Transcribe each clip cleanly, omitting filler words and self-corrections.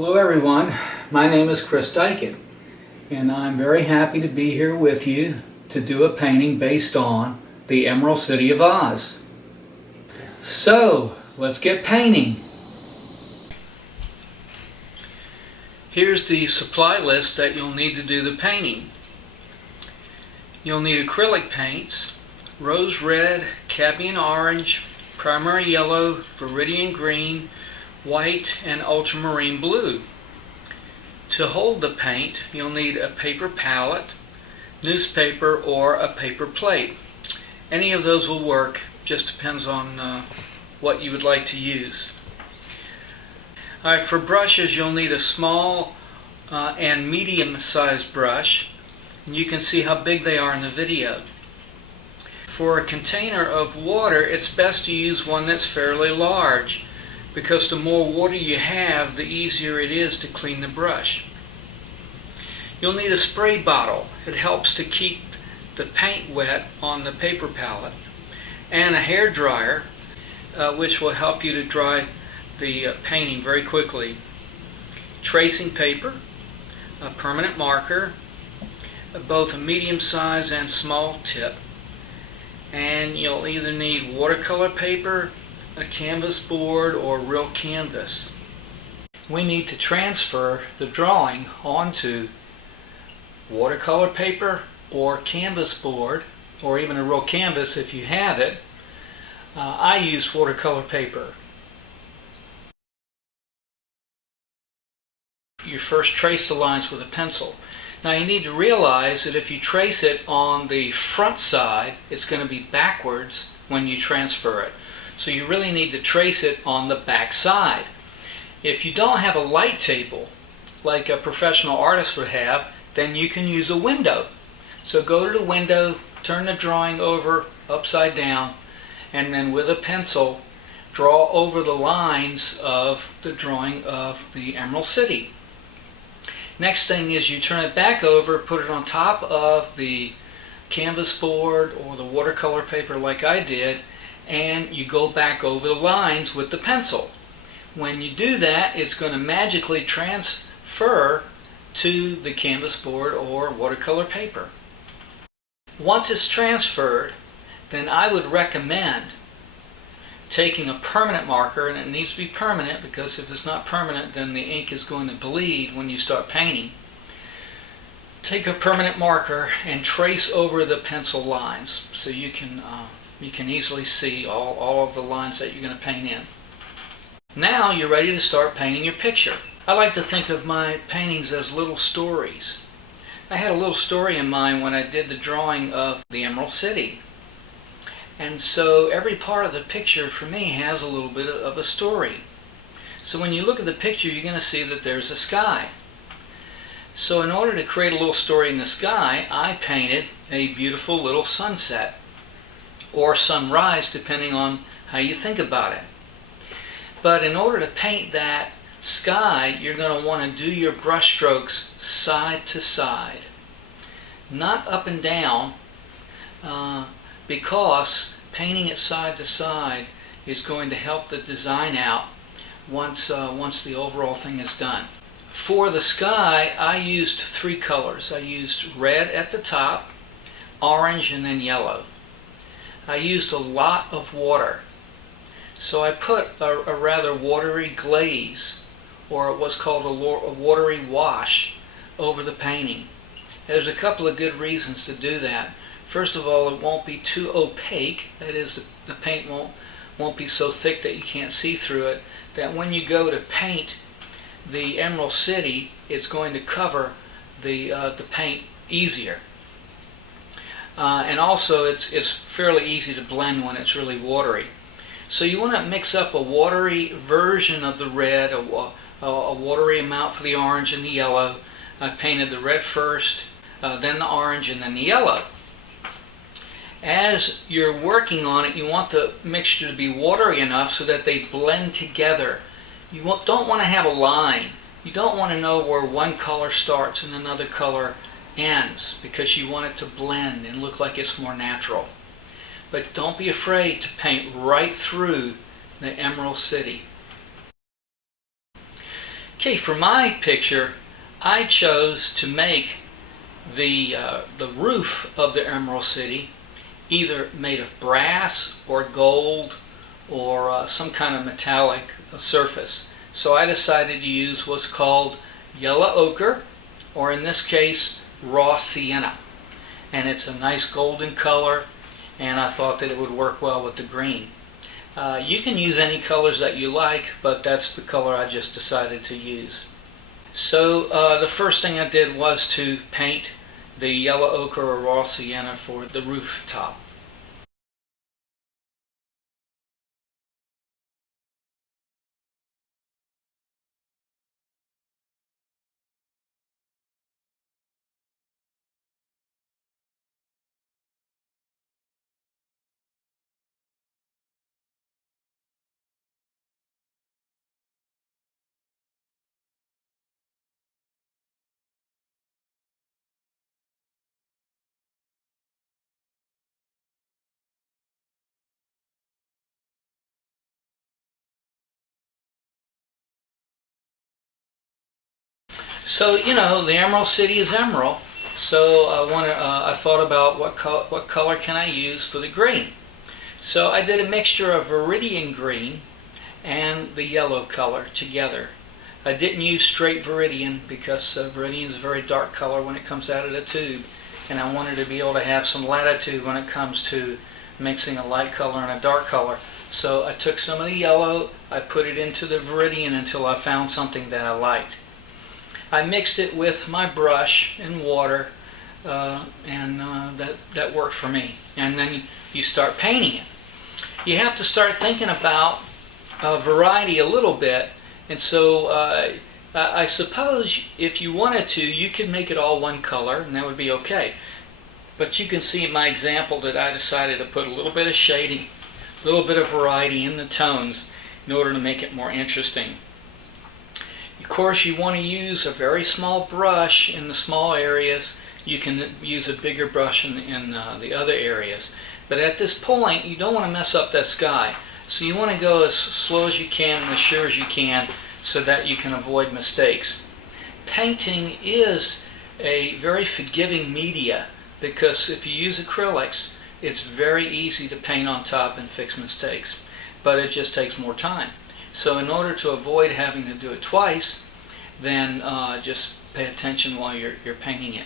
Hello everyone, my name is Chris Diket and I'm very happy to be here with you to do a painting based on the Emerald City of Oz. So, let's get painting. Here's the supply list that you'll need to do the painting. You'll need acrylic paints, rose red, cadmium orange, primary yellow, viridian green, white, and ultramarine blue. To hold the paint, you'll need a paper palette, newspaper, or a paper plate. Any of those will work, just depends on what you would like to use. Alright, for brushes you'll need a small and medium-sized brush. And you can see how big they are in the video. For a container of water, it's best to use one that's fairly large, because the more water you have, the easier it is to clean the brush. You'll need a spray bottle. It helps to keep the paint wet on the paper palette, and a hair dryer, which will help you to dry the painting very quickly. Tracing paper, a permanent marker, both a medium size and small tip, and you'll either need watercolor paper, a canvas board, or real canvas. We need to transfer the drawing onto watercolor paper or canvas board, or even a real canvas if you have it. I use watercolor paper. You first trace the lines with a pencil. Now you need to realize that if you trace it on the front side, it's going to be backwards when you transfer it. So you really need to trace it on the back side. If you don't have a light table, like a professional artist would have, then you can use a window. So go to the window, turn the drawing over upside down, and then with a pencil, draw over the lines of the drawing of the Emerald City. Next thing is you turn it back over, put it on top of the canvas board or the watercolor paper like I did, and you go back over the lines with the pencil. When you do that, it's going to magically transfer to the canvas board or watercolor paper. Once it's transferred, then I would recommend taking a permanent marker, and it needs to be permanent because if it's not permanent then the ink is going to bleed when you start painting. Take a permanent marker and trace over the pencil lines so you can easily see all of the lines that you're going to paint in. Now you're ready to start painting your picture. I like to think of my paintings as little stories. I had a little story in mind when I did the drawing of the Emerald City. And so every part of the picture for me has a little bit of a story. So when you look at the picture, you're going to see that there's a sky. So in order to create a little story in the sky, I painted a beautiful little sunset, or sunrise, depending on how you think about it. But in order to paint that sky, you're going to want to do your brush strokes side to side, not up and down, because painting it side to side is going to help the design out once the overall thing is done. For the sky, I used three colors. I used red at the top, orange, and then yellow. I used a lot of water. So I put a rather watery glaze, or what's called a watery wash, over the painting. There's a couple of good reasons to do that. First of all, it won't be too opaque. That is, the paint won't be so thick that you can't see through it, that when you go to paint the Emerald City, it's going to cover the paint easier. And also it's fairly easy to blend when it's really watery. So you want to mix up a watery version of the red, a watery amount for the orange and the yellow. I painted the red first, then the orange, and then the yellow. As you're working on it, you want the mixture to be watery enough so that they blend together. You don't want to have a line. You don't want to know where one color starts and another color ends, because you want it to blend and look like it's more natural. But don't be afraid to paint right through the Emerald City. Okay, for my picture, I chose to make the roof of the Emerald City either made of brass or gold or some kind of metallic surface. So I decided to use what's called yellow ochre, or in this case raw sienna, and it's a nice golden color, and I thought that it would work well with the green. You can use any colors that you like, but that's the color I just decided to use. So the first thing I did was to paint the yellow ochre or raw sienna for the rooftop. So the Emerald City is emerald. So I thought about what color can I use for the green. So I did a mixture of Viridian green and the yellow color together. I didn't use straight Viridian because Viridian is a very dark color when it comes out of the tube, and I wanted to be able to have some latitude when it comes to mixing a light color and a dark color. So I took some of the yellow, I put it into the Viridian until I found something that I liked. I mixed it with my brush and water, and that worked for me. And then you start painting it. You have to start thinking about variety a little bit, and so I suppose if you wanted to, you could make it all one color, and that would be okay. But you can see in my example that I decided to put a little bit of shading, a little bit of variety in the tones in order to make it more interesting. Of course, you want to use a very small brush in the small areas. You can use a bigger brush in the other areas. But at this point, you don't want to mess up that sky. So you want to go as slow as you can and as sure as you can so that you can avoid mistakes. Painting is a very forgiving media because if you use acrylics, it's very easy to paint on top and fix mistakes. But it just takes more time. So in order to avoid having to do it twice, then just pay attention while you're painting it.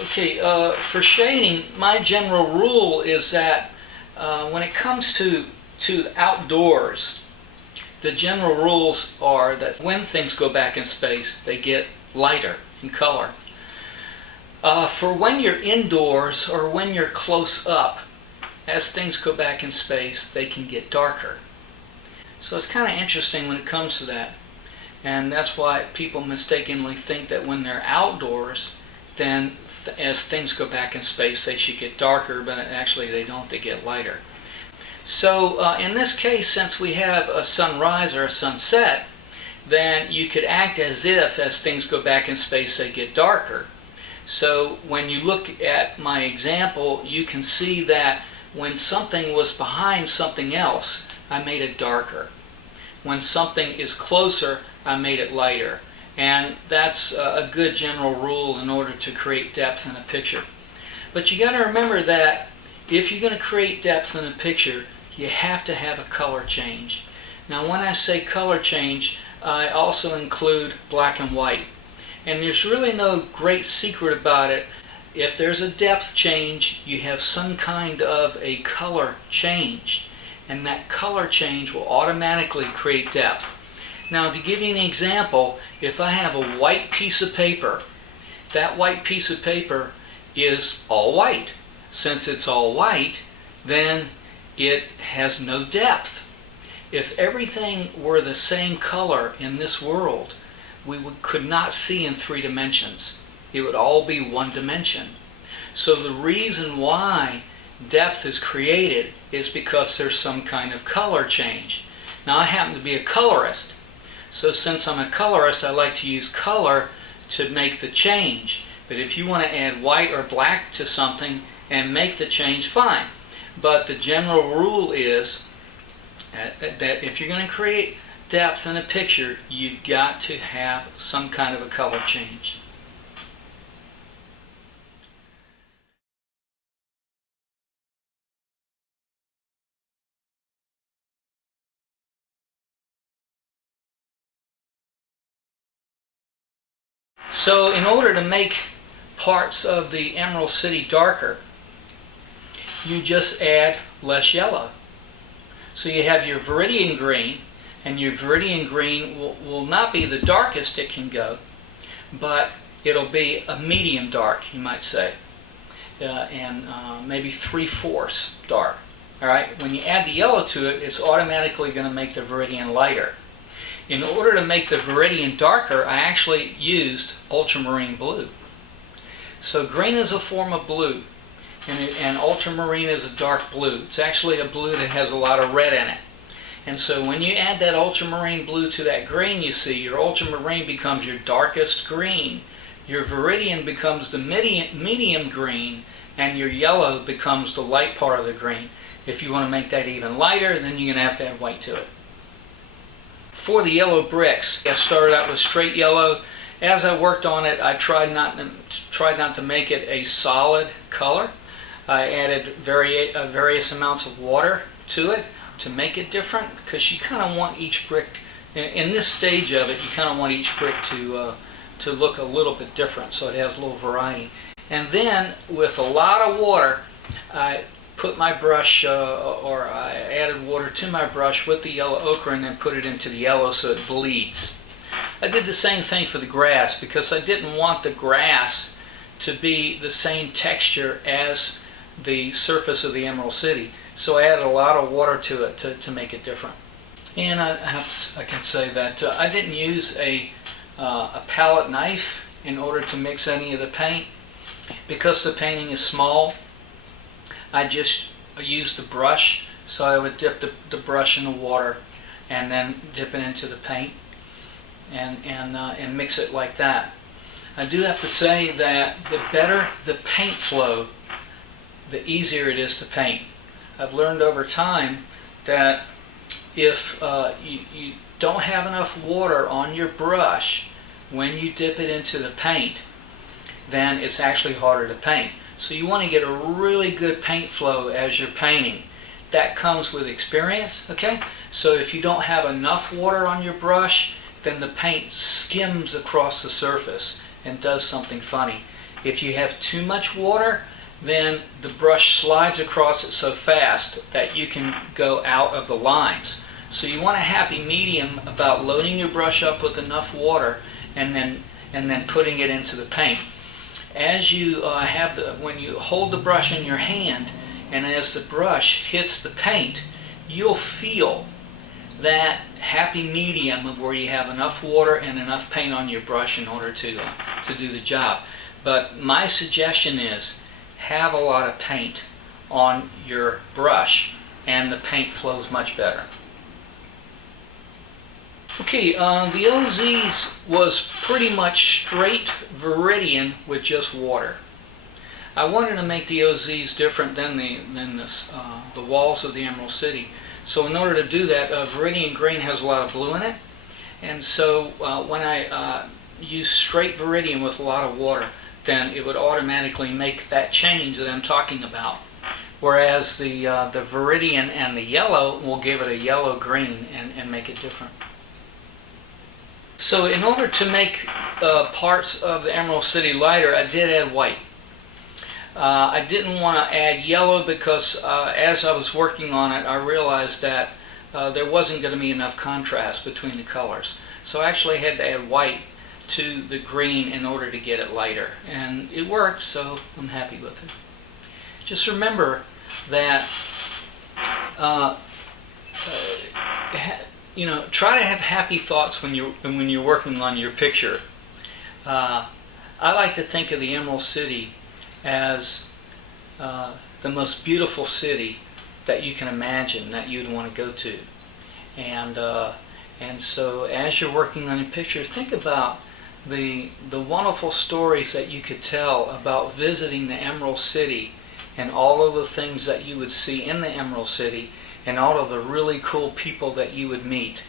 Okay, for shading, my general rule is that when it comes to outdoors, the general rules are that when things go back in space, they get lighter in color. For when you're indoors or when you're close up, as things go back in space, they can get darker. So it's kind of interesting when it comes to that. And that's why people mistakenly think that when they're outdoors, then as things go back in space, they should get darker, but actually they don't, they get lighter. So in this case, since we have a sunrise or a sunset, then you could act as if as things go back in space, they get darker. So when you look at my example, you can see that when something was behind something else, I made it darker. When something is closer, I made it lighter. And that's a good general rule in order to create depth in a picture. But you got to remember that if you're going to create depth in a picture, you have to have a color change. Now when I say color change, I also include black and white. And there's really no great secret about it. If there's a depth change, you have some kind of a color change, and that color change will automatically create depth. Now, to give you an example, if I have a white piece of paper, that white piece of paper is all white. Since it's all white, then it has no depth. If everything were the same color in this world, we could not see in 3 dimensions. It would all be 1 dimension. So the reason why depth is created is because there's some kind of color change. Now I happen to be a colorist, so since I'm a colorist, I like to use color to make the change. But if you want to add white or black to something and make the change, fine. But the general rule is that if you're going to create depth in a picture, you've got to have some kind of a color change. So in order to make parts of the Emerald City darker, you just add less yellow. So you have your Viridian green, and your Viridian green will not be the darkest it can go, but it'll be a medium dark, you might say, and maybe 3/4 dark. All right. When you add the yellow to it, it's automatically going to make the Viridian lighter. In order to make the Viridian darker, I actually used ultramarine blue. So green is a form of blue, and ultramarine is a dark blue. It's actually a blue that has a lot of red in it. And so when you add that ultramarine blue to that green you see, your ultramarine becomes your darkest green, your Viridian becomes the medium green, and your yellow becomes the light part of the green. If you want to make that even lighter, then you're going to have to add white to it. For the yellow bricks, I started out with straight yellow. As I worked on it, I tried not to make it a solid color. I added various amounts of water to it to make it different, because you kind of want each brick, in this stage of it, you kind of want each brick to look a little bit different, so it has a little variety. And then, with a lot of water, I put my brush, or I added water to my brush with the yellow ochre and then put it into the yellow so it bleeds. I did the same thing for the grass, because I didn't want the grass to be the same texture as the surface of the Emerald City. So I added a lot of water to it to make it different. And I can say that I didn't use a palette knife in order to mix any of the paint. Because the painting is small, I just used the brush. So I would dip the brush in the water and then dip it into the paint and mix it like that. I do have to say that the better the paint flow, the easier it is to paint. I've learned over time that if you don't have enough water on your brush when you dip it into the paint, then it's actually harder to paint. So you want to get a really good paint flow as you're painting. That comes with experience, okay? So if you don't have enough water on your brush, then the paint skims across the surface and does something funny. If you have too much water, then the brush slides across it so fast that you can go out of the lines. So you want a happy medium about loading your brush up with enough water and then putting it into the paint. As you when you hold the brush in your hand, and as the brush hits the paint, you'll feel that happy medium of where you have enough water and enough paint on your brush in order to do the job. But my suggestion is have a lot of paint on your brush, and the paint flows much better. Okay, the OZs was pretty much straight Viridian with just water. I wanted to make the OZs different than the walls of the Emerald City. So in order to do that, Viridian green has a lot of blue in it, and so when I use straight Viridian with a lot of water, then it would automatically make that change that I'm talking about. Whereas the Viridian and the yellow will give it a yellow green and make it different. So in order to make parts of the Emerald City lighter, I did add white. I didn't want to add yellow because as I was working on it, I realized that there wasn't going to be enough contrast between the colors. So I actually had to add white to the green in order to get it lighter. And it worked, so I'm happy with it. Just remember that try to have happy thoughts when you're working on your picture. I like to think of the Emerald City as the most beautiful city that you can imagine that you'd want to go to, and so as you're working on your picture, think about the wonderful stories that you could tell about visiting the Emerald City and all of the things that you would see in the Emerald City, and all of the really cool people that you would meet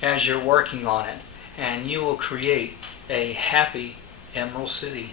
as you're working on it, and you will create a happy Emerald City.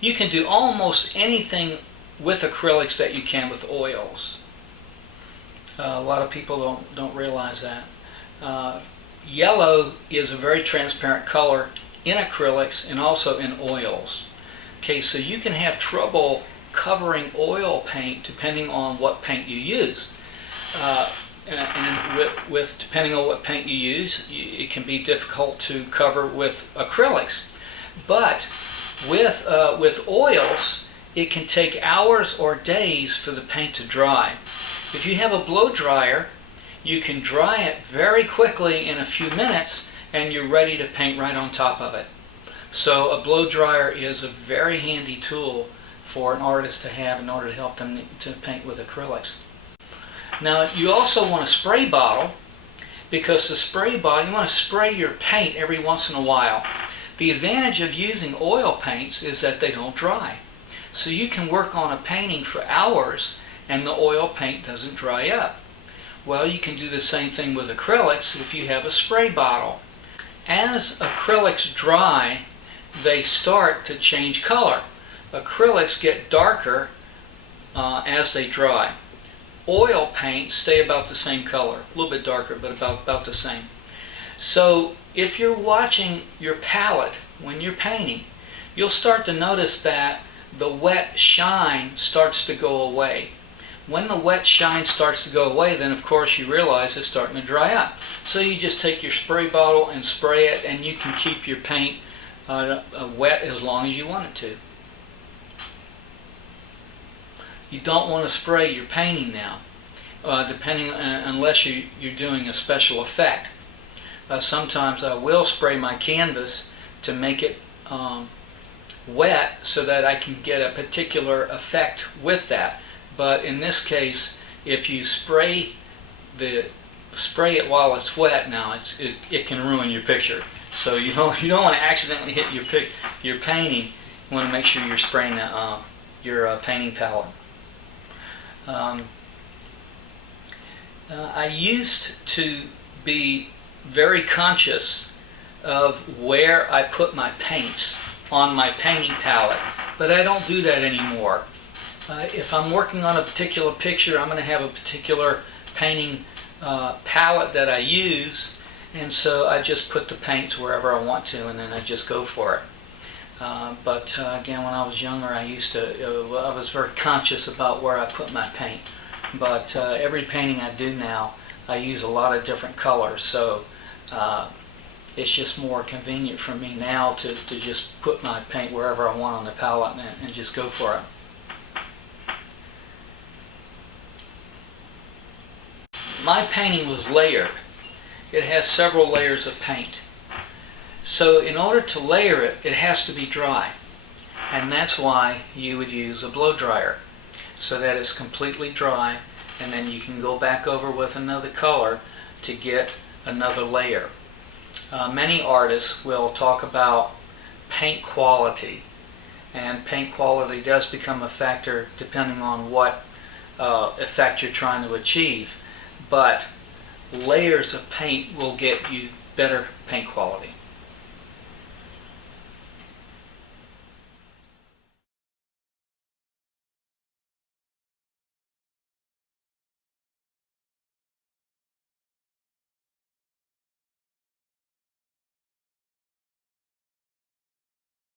You can do almost anything with acrylics that you can with oils. A lot of people don't realize that. Yellow is a very transparent color in acrylics and also in oils. Okay, so you can have trouble covering oil paint depending on what paint you use. And with depending on what paint you use, it can be difficult to cover with acrylics. But with oils, it can take hours or days for the paint to dry. If you have a blow dryer, you can dry it very quickly in a few minutes and you're ready to paint right on top of it. So a blow dryer is a very handy tool for an artist to have in order to help them to paint with acrylics. Now you also want a spray bottle, because the spray bottle, you want to spray your paint every once in a while. The advantage of using oil paints is that they don't dry. So you can work on a painting for hours and the oil paint doesn't dry up. Well, you can do the same thing with acrylics if you have a spray bottle. As acrylics dry, they start to change color. Acrylics get darker as they dry. Oil paints stay about the same color, a little bit darker, but about the same. So if you're watching your palette when you're painting, you'll start to notice that the wet shine starts to go away. When the wet shine starts to go away, then of course you realize it's starting to dry up. So you just take your spray bottle and spray it, and you can keep your paint wet as long as you want it to. You don't want to spray your painting now, unless you're doing a special effect. Sometimes I will spray my canvas to make it wet so that I can get a particular effect with that. But in this case, if you spray it while it's wet, now it can ruin your picture. So you don't want to accidentally hit your painting. You want to make sure you're spraying your painting palette. I used to be very conscious of where I put my paints on my painting palette, but I don't do that anymore. If I'm working on a particular picture, I'm going to have a particular painting palette that I use, and so I just put the paints wherever I want to, and then I just go for it. But again, when I was younger, I was very conscious about where I put my paint. But every painting I do now, I use a lot of different colors, so it's just more convenient for me now to just put my paint wherever I want on the palette and just go for it. My painting was layered. It has several layers of paint. So in order to layer it, it has to be dry. And that's why you would use a blow dryer, so that it's completely dry, and then you can go back over with another color to get another layer. Many artists will talk about paint quality, and paint quality does become a factor depending on what effect you're trying to achieve, but layers of paint will get you better paint quality.